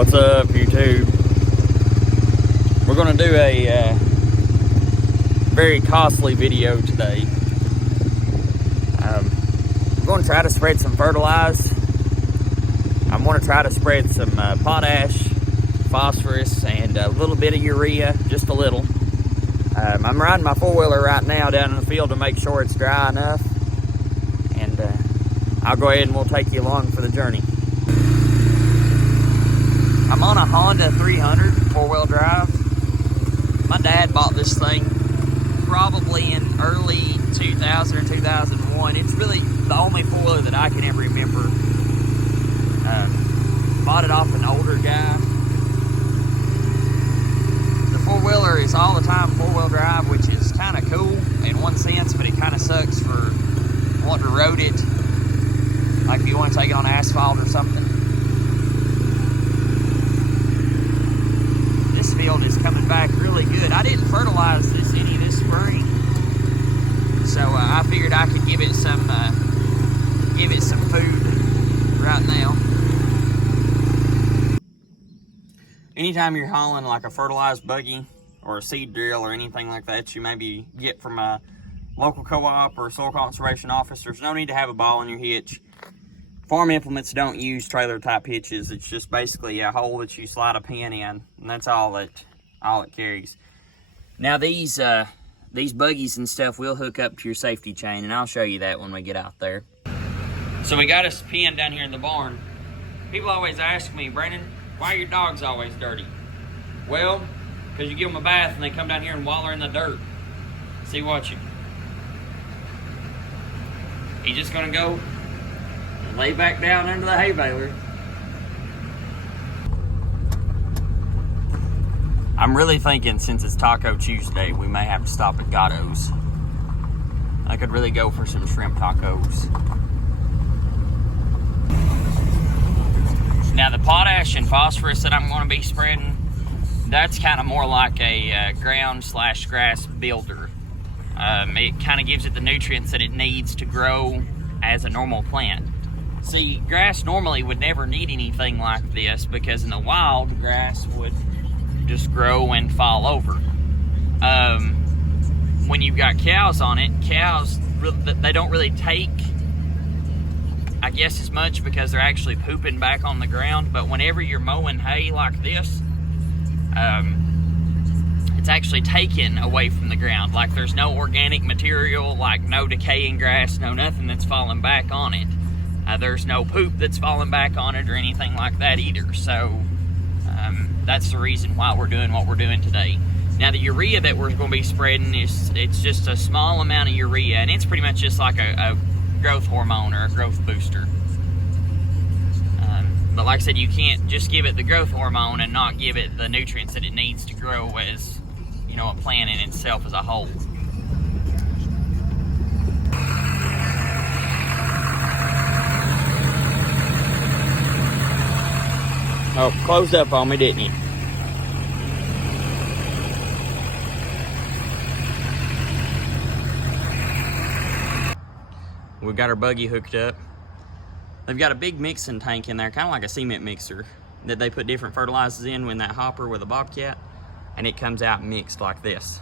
What's up, YouTube? We're going to do a very costly video today. We're going to try to spread some Fertilize. I'm going to try to spread some potash, phosphorus, and a little bit of urea, just a little. I'm riding my four-wheeler right now down in the field to make sure it's dry enough. And I'll go ahead and we'll take you along for the journey. I'm on a Honda 300 four-wheel drive. My dad bought this thing probably in early 2000 or 2001. It's really the only four-wheeler that I can ever remember. Bought it off an older guy. The four-wheeler is all the time four-wheel drive, which is kind of cool in one sense, but it kind of sucks for wanting to road it. Like if you want to take it on asphalt or something. This field is coming back really good. I didn't fertilize this any this spring, so I figured I could give it some food right now. Anytime you're hauling like a fertilized buggy or a seed drill or anything like that you maybe get from a local co-op or soil conservation office, there's no need to have a ball in your hitch. Farm implements don't use trailer type hitches. It's just basically a hole that you slide a pin in, and that's all it carries. Now these buggies and stuff will hook up to your safety chain, and I'll show you that when we get out there. So we got us pinned down here in the barn. People always ask me, Brandon, why are your dogs always dirty? Well, because you give them a bath and they come down here and waller in the dirt. See, watch him. He's just gonna go and lay back down under the hay baler. I'm really thinking since it's Taco Tuesday, we may have to stop at Gatto's. I could really go for some shrimp tacos. Now the potash and phosphorus that I'm going to be spreading, that's kind of more like a ground/grass builder. It kind of gives it the nutrients that it needs to grow as a normal plant. See, grass normally would never need anything like this because in the wild, grass would just grow and fall over. When you've got cows on it, cows, they don't really take, I guess, as much because they're actually pooping back on the ground. But whenever you're mowing hay like this, it's actually taken away from the ground. Like there's no organic material, like no decaying grass, no nothing that's falling back on it. There's no poop that's falling back on it or anything like that either. So that's the reason why we're doing what we're doing today. Now the urea that we're going to be spreading it's just a small amount of urea, and it's pretty much just like a growth hormone or a growth booster. But like I said, you can't just give it the growth hormone and not give it the nutrients that it needs to grow as, you know, a plant in itself as a whole. Oh, closed up on me, didn't you? We got our buggy hooked up. They've got a big mixing tank in there, kind of like a cement mixer, that they put different fertilizers in that hopper with a bobcat, and it comes out mixed like this.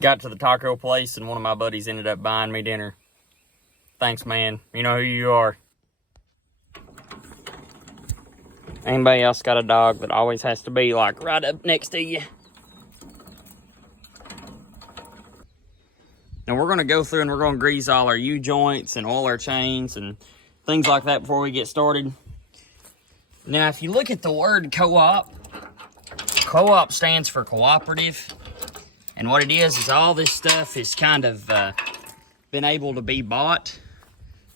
Got to the taco place and one of my buddies ended up buying me dinner. Thanks, man. You know who you are. Anybody else got a dog that always has to be like right up next to you? Now we're gonna go through and we're gonna grease all our U-joints and oil our chains and things like that before we get started. Now, if you look at the word co-op, co-op stands for cooperative. And what it is all this stuff is kind of been able to be bought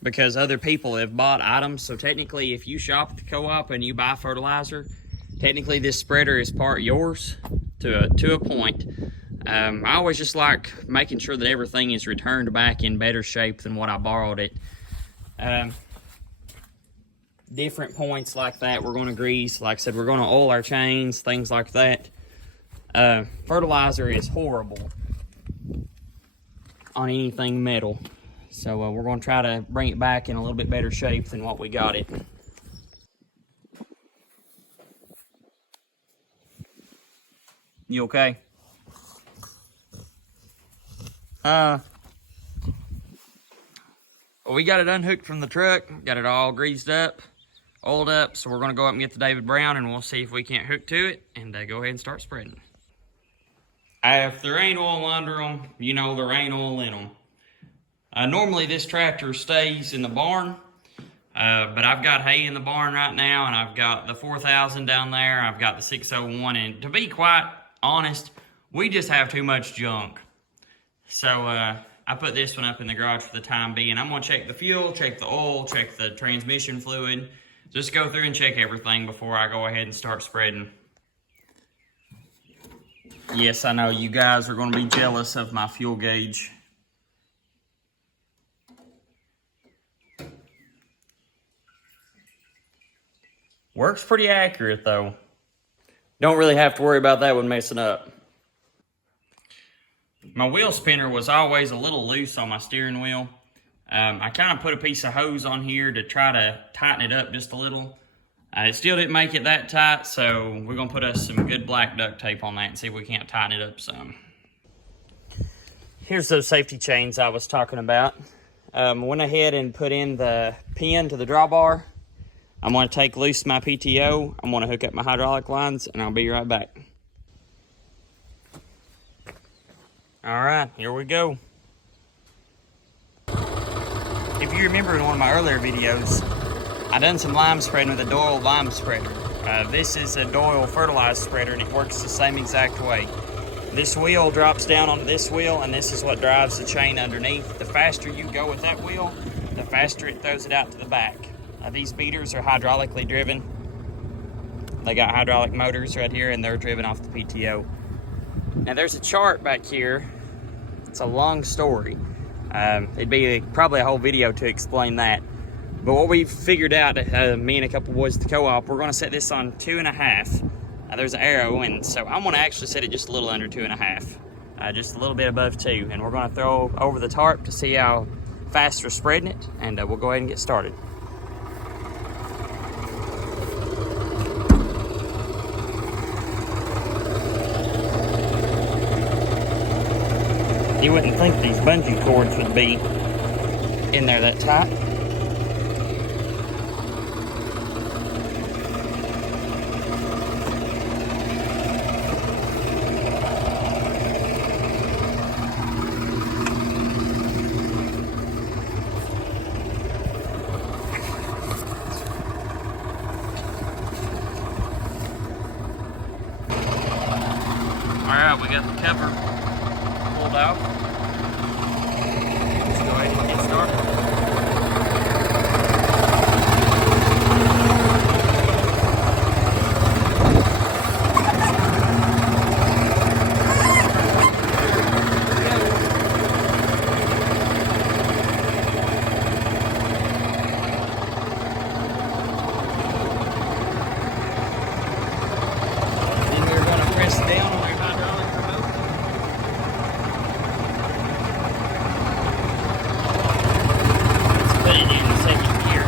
because other people have bought items. So technically, if you shop at the co-op and you buy fertilizer, technically this spreader is part yours to a point. I always just like making sure that everything is returned back in better shape than what I borrowed it. Different points like that we're going to grease. Like I said, we're going to oil our chains, things like that. Fertilizer is horrible on anything metal. So we're going to try to bring it back in a little bit better shape than what we got it. You okay? Well, we got it unhooked from the truck, got it all greased up, oiled up, so we're going to go up and get the David Brown and we'll see if we can't hook to it and go ahead and start spreading. If there ain't oil under them, you know there ain't oil in them. Normally this tractor stays in the barn, but I've got hay in the barn right now, and I've got the 4000 down there, I've got the 601, and to be quite honest, we just have too much junk. So I put this one up in the garage for the time being. I'm going to check the fuel, check the oil, check the transmission fluid, just go through and check everything before I go ahead and start spreading. Yes, I know you guys are going to be jealous of my fuel gauge. Works pretty accurate though. Don't really have to worry about that one messing up. My wheel spinner was always a little loose on my steering wheel. I kind of put a piece of hose on here to try to tighten it up just a little. It still didn't make it that tight, so we're going to put us some good black duct tape on that and see if we can't tighten it up some. Here's those safety chains I was talking about. Went ahead and put in the pin to the drawbar. I'm going to take loose my PTO. I'm going to hook up my hydraulic lines, and I'll be right back. All right, here we go. If you remember in one of my earlier videos, I done some lime spreading with a Doyle lime spreader. This is a Doyle Fertilize spreader, and it works the same exact way. This wheel drops down onto this wheel, and this is what drives the chain underneath. The faster you go with that wheel, the faster it throws it out to the back. These beaters are hydraulically driven. They got hydraulic motors right here, and they're driven off the PTO. Now there's a chart back here. It's a long story. It'd be probably a whole video to explain that. But what we figured out, me and a couple boys at the co-op, we're going to set this on 2.5. There's an arrow, and so I'm going to actually set it just a little under 2.5, just a little bit above 2. And we're going to throw over the tarp to see how fast we're spreading it, and we'll go ahead and get started. You wouldn't think these bungee cords would be in there that tight. Alright, we got the cover pulled out. Let's go ahead and get started. Then we're going to press down on our hydraulic remote. Let's put it in the second gear.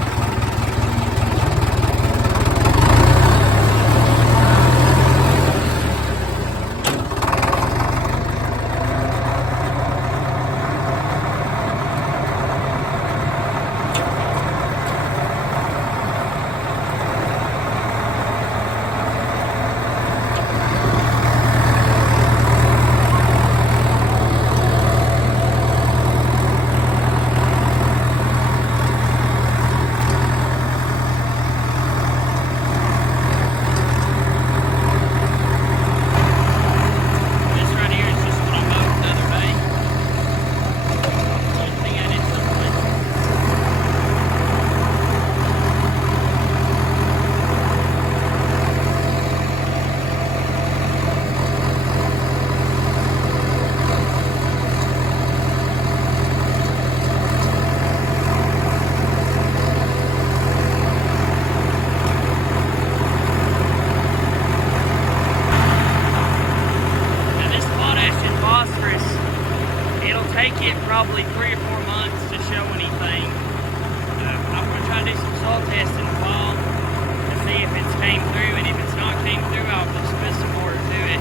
take it probably 3 or 4 months to show anything. I'm going to try to do some soil tests in the fall to see if it's came through, and if it's not came through, I'll just put some more to it.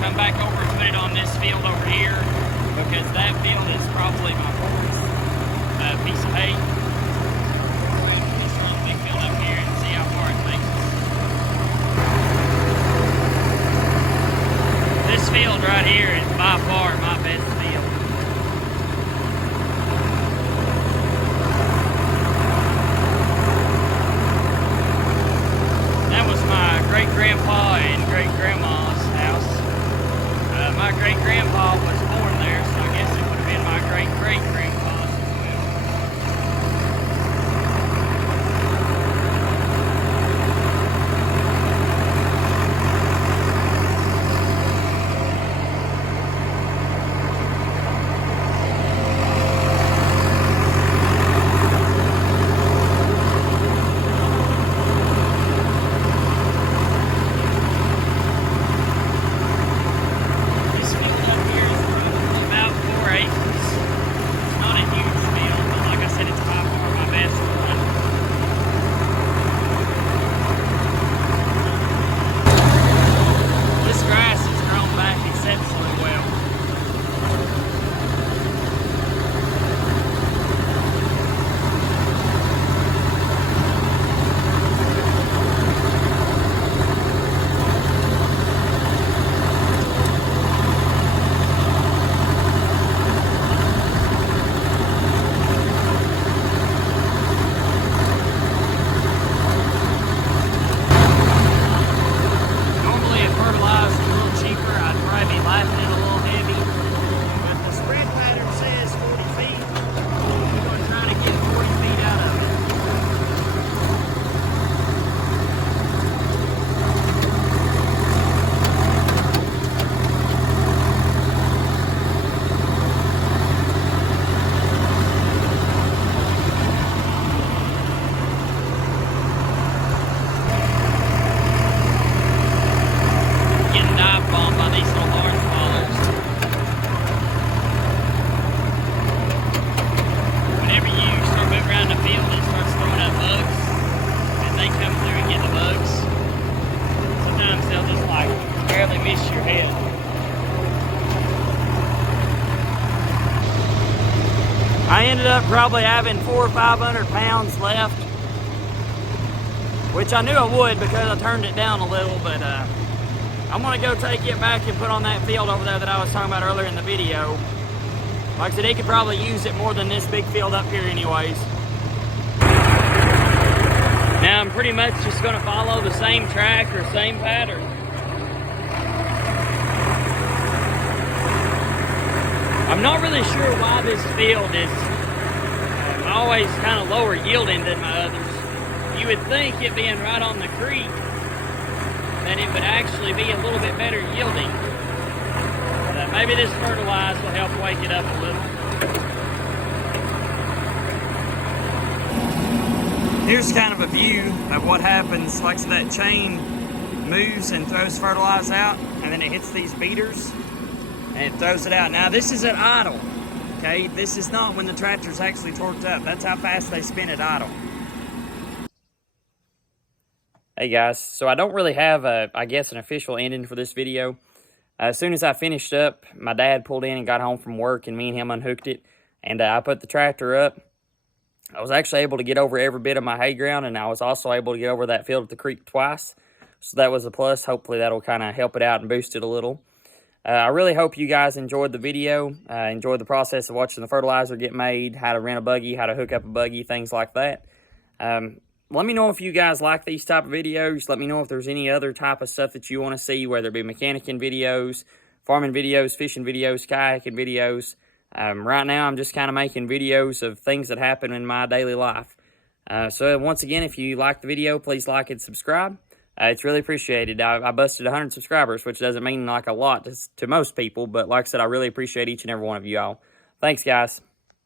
Come back over and put it on this field over here, because that field is probably my fourth piece of hay. We're going to put this on the big field up here and see how far it takes us. This field right here is by far my best field. That was my great-grandpa and great-grandma's house. My great-grandpa was born there, so I guess it would have been my great-great-grandpa's as well. I ended up probably having 400 or 500 pounds left, which I knew I would because I turned it down a little, but I'm gonna go take it back and put on that field over there that I was talking about earlier in the video. Like I said, he could probably use it more than this big field up here anyways. Now I'm pretty much just gonna follow the same track or same pattern. I'm not really sure why this field is always kind of lower yielding than my others. You would think it being right on the creek that it would actually be a little bit better yielding. But maybe this Fertilize will help wake it up a little. Here's kind of a view of what happens. Like so that chain moves and throws Fertilize out, and then it hits these beaters and it throws it out. Now this is at idle, okay? This is not when the tractor's actually torqued up. That's how fast they spin at idle. Hey guys, so I don't really have I guess an official ending for this video. As soon as I finished up, my dad pulled in and got home from work, and me and him unhooked it, and I put the tractor up. I was actually able to get over every bit of my hay ground, and I was also able to get over that field at the creek twice. So that was a plus. Hopefully that'll kind of help it out and boost it a little. I really hope you guys enjoyed the video, enjoyed the process of watching the fertilizer get made, how to rent a buggy, how to hook up a buggy, things like that. Let me know if you guys like these type of videos. Let me know if there's any other type of stuff that you want to see, whether it be mechanicking videos, farming videos, fishing videos, kayaking videos. Right now, I'm just kind of making videos of things that happen in my daily life. So once again, if you like the video, please like and subscribe. It's really appreciated. I busted 100 subscribers, which doesn't mean like a lot to most people, but like I said, I really appreciate each and every one of you all. Thanks, guys.